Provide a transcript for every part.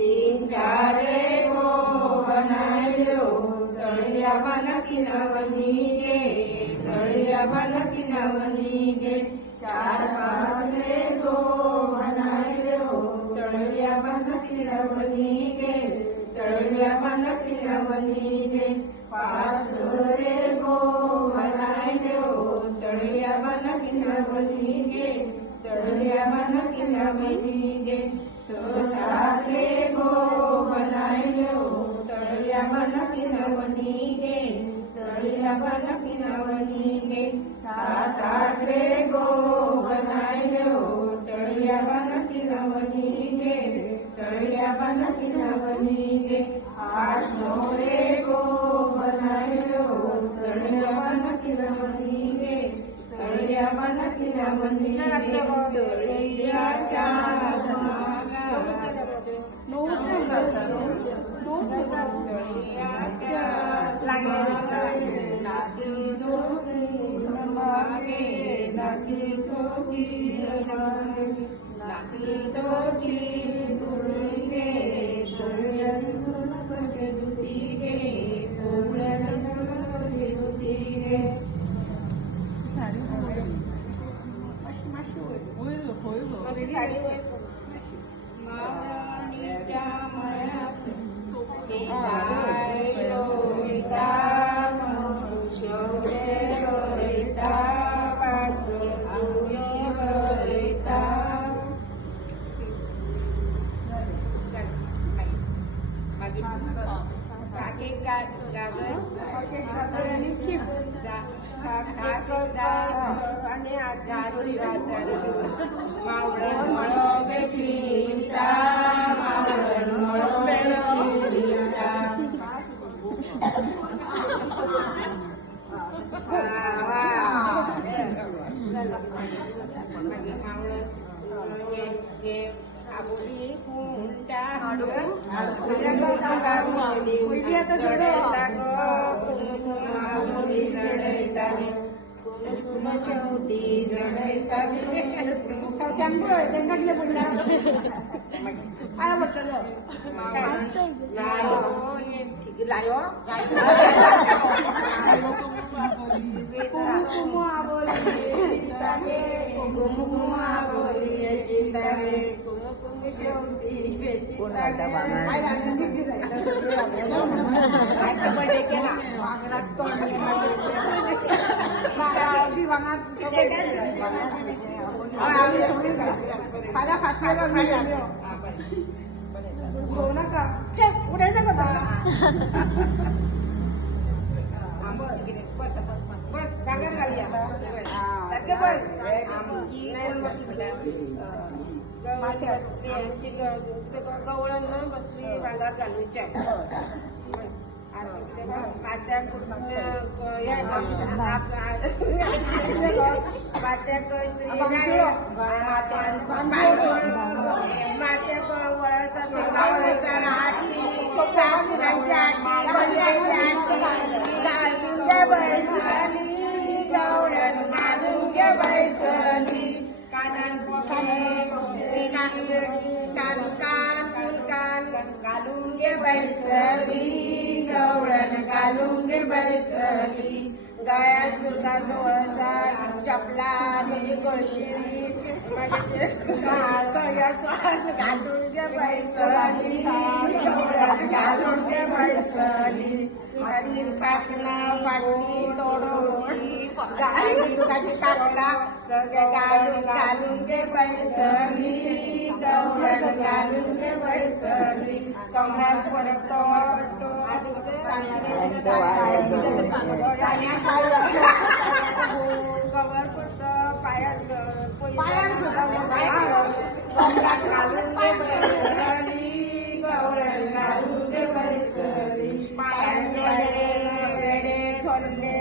तीन चारे गो बनायो तळिया बनकी नवनी गे तळिया बनकी नवनी गे चार पाचले गो बनायो तळिया बनकी नवनी गे तळिया बनकी नवनी गे पाच रे गो बनायो तळिया बनकी नवनी गे तळिया बनकी नवनी गे सारे गो बनायो तळिया बनकी नवनी गे तळिया बनकी नवनी गे सात आठ रे गो बनायो तळिया बनकी नवनी गे तळिया बनकी नवनी गे आठ नौ रे गो बनायो तळिया बनकी नवनी गे तळिया बनकी नवनी गे तळियाच्या गवळण बसली रांगात घालूच्या घालून घे बैसली गवळण घालून घे बैसली गळ्यात दुर्गा जोळसा चपला तुझी कळशिरी घालून घे बैसली गवळण घालून घे बैसली पाटणं पाटली तोडवली दुर्गाची काटला घालून घे बैसली गवळण घालून घे बैसली कमरात परतो कवर पडतो पायात कमरात घालून घे बैसली गवळण घालून घे बैसली पायात वेडे सोडले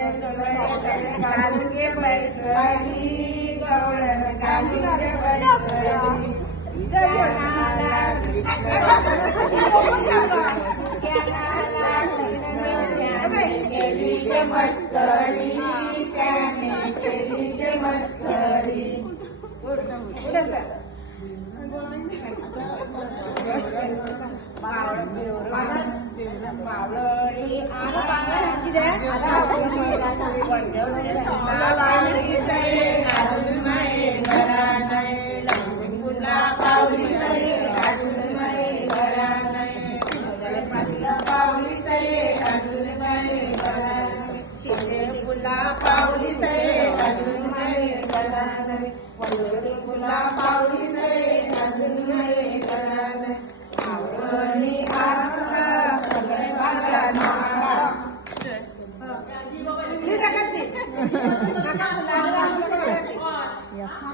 घालून घे पैसली गवळण घालून घे पैसली ज्ञानाला केली गे मस्करी त्याने केली गे मस्करी मावळी पावली सरे अजून नाही घरा नाही पावली सरे अजून नाही घरा नाही शिंदे फुला पावली सरे अजून नाही घरा नाही वंदे फुला पावली सरे अजून नाही घरा नाही आवळणी आला सगळे भागा नाला